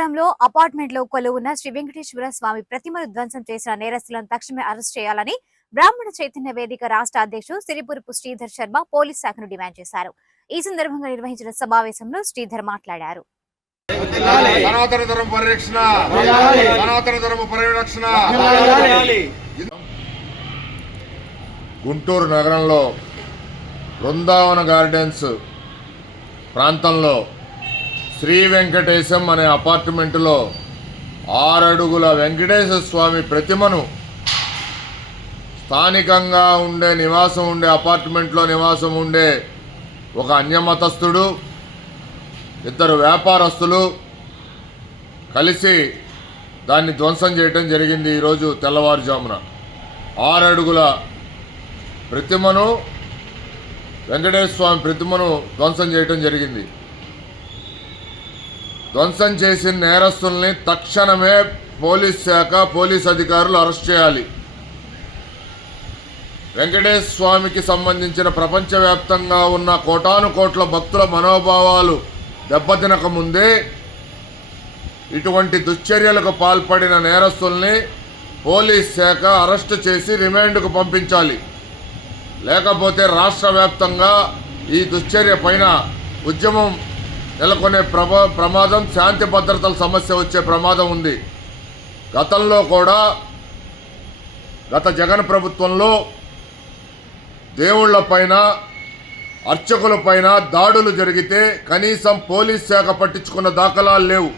నగరంలో అపార్ట్మెంట్లో కొలువున్న శ్రీ వెంకటేశ్వర స్వామి ప్రతిమను ధ్వంసం చేసిన నేరస్తులను తక్షణమే అరెస్ట్ చేయాలని బ్రాహ్మణ చైతన్య వేదిక రాష్ట్ర అధ్యక్షుడు సిరిపురపు శ్రీధర్ శర్మ పోలీస్ శాఖను డిమాండ్ చేశారు. ఈ సందర్భంగా నిర్వహించిన సమావేశంలో శ్రీధర్ మాట్లాడారు. గుంటూరు నగరంలో బృందావన గార్డెన్స్ ప్రాంతంలో శ్రీ వెంకటేశం అనే అపార్ట్మెంటులో 6 అడుగుల వెంకటేశ్వర స్వామి ప్రతిమను స్థానికంగా నివాసం ఉండే అపార్ట్మెంట్లో నివాసం ఉండే ఒక అన్యమతస్థుడు, 2 వ్యాపారస్తులు కలిసి దాన్ని ధ్వంసం చేయడం జరిగింది. ఈరోజు తెల్లవారుజామున 6 అడుగుల ప్రతిమను, వెంకటేశ్వర స్వామి ప్రతిమను ధ్వంసం చేయడం జరిగింది. ధ్వంసం చేసిన నేరస్తుల్ని తక్షణమే పోలీస్ శాఖ, పోలీస్ అధికారులు అరెస్ట్ చేయాలి. వెంకటేశ్వర స్వామికి సంబంధించిన ప్రపంచవ్యాప్తంగా ఉన్న కోటాను కోట్ల భక్తుల మనోభావాలు దెబ్బతినక ముందే ఇటువంటి దుశ్చర్యలకు పాల్పడిన నేరస్తుల్ని పోలీస్ శాఖ అరెస్టు చేసి రిమాండ్కు పంపించాలి. లేకపోతే రాష్ట్ర వ్యాప్తంగా ఈ దుశ్చర్య పైన ఉద్యమం నెలకొనే ప్రమాదం, శాంతి భద్రతల సమస్య వచ్చే ప్రమాదం ఉంది. గతంలో కూడా గత జగన్ ప్రభుత్వంలో దేవుళ్లపైన, అర్చకులపైన దాడులు జరిగితే కనీసం పోలీస్ శాఖ పట్టించుకున్న దాఖలాలు లేవు.